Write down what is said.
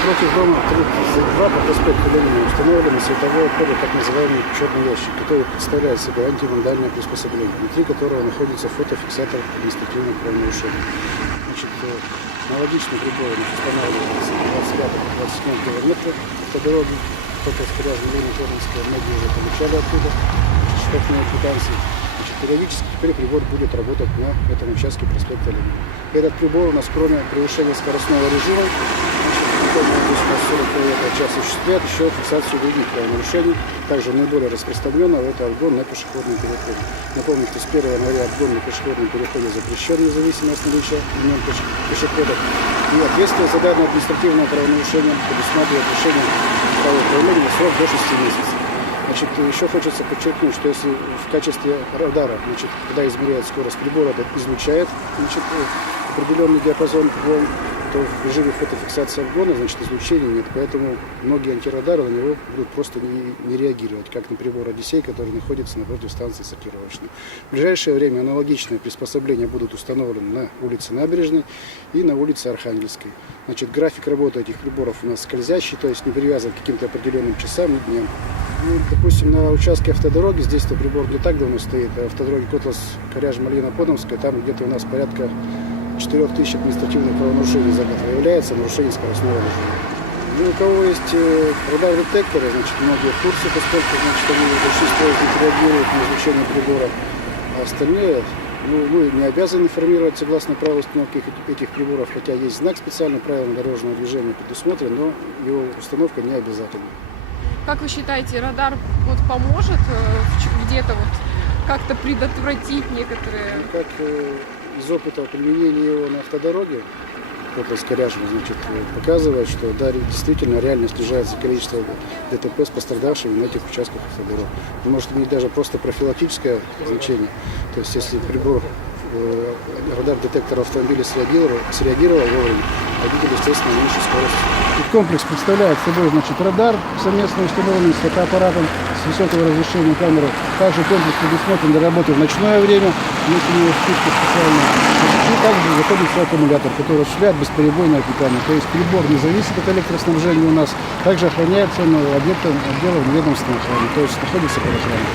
Напротив дома 32 по проспекту Ленина установлены световое поле, так называемый черный ящик, который представляет собой антивандальное приспособление, внутри которого находится фотофиксатор административных правонарушений. Значит, аналогичный прибор устанавливается 25-27 километров автодороги, фотоскоряжная линия Торнинская, многие уже получали оттуда штрафные квитанции. Значит, периодически теперь прибор будет работать на этом участке проспекта Ленина. Этот прибор у нас, кроме превышения скоростного режима, осуществляет еще фиксацию других правонарушений. Также наиболее распространенного это обгон на пешеходном переходе. Напомню, что с 1 января обгон на пешеходном переходе запрещен, независимо от наличия имен пешеходов. И ответственность за данное административное правонарушение предусматривает решение правоуправления на срок до 6 месяцев. Значит, еще хочется подчеркнуть, что если в качестве радара, значит, когда измеряет скорость прибора, излучает, значит, определенный диапазон волн, то в режиме фотофиксации обгона, значит, излучения нет. Поэтому многие антирадары на него будут просто не реагировать, как на прибор «Одиссей», который находится напротив станции сортировочной. В ближайшее время аналогичные приспособления будут установлены на улице Набережной и на улице Архангельской. Значит, график работы этих приборов у нас скользящий, то есть не привязан к каким-то определенным часам и дням. Ну, допустим, на участке автодороги, здесь-то прибор не так давно стоит, а автодороги Котлас-Коряж-Малина-Подомская, там где-то у нас порядка 4000 административных правонарушений за год выявляется, нарушение скоростного режима. Ну, у кого есть радар-детекторы, значит, многие в курсе, поскольку, значит, они большинство из них реагируют на излучение прибора, а остальные, ну, мы не обязаны информировать согласно правилам установки этих приборов, хотя есть знак специальный, правила дорожного движения предусмотрен, но его установка не обязательна. Как вы считаете, радар вот поможет где-то вот как-то предотвратить некоторые... Как из опыта применения его на автодороге, Котлас-Коряжина, значит, показывает, что да, действительно реально снижается количество ДТП с пострадавшими на этих участках автодорог. Он может иметь даже просто профилактическое значение. То есть если прибор радар-детектор автомобиля среагировал вовремя, водитель, естественно, меньше скорость. Комплекс представляет собой, значит, радар, совместно установленный с фотоаппаратом с высокого разрешения камеры. Также комплекс предусмотрен для работы в ночное время, если не вспышка специальная. И также находится аккумулятор, который осуществляет бесперебойное питание. То есть прибор не зависит от электроснабжения у нас. Также охраняется отделом ведомственной охраны, то есть находится под охраной.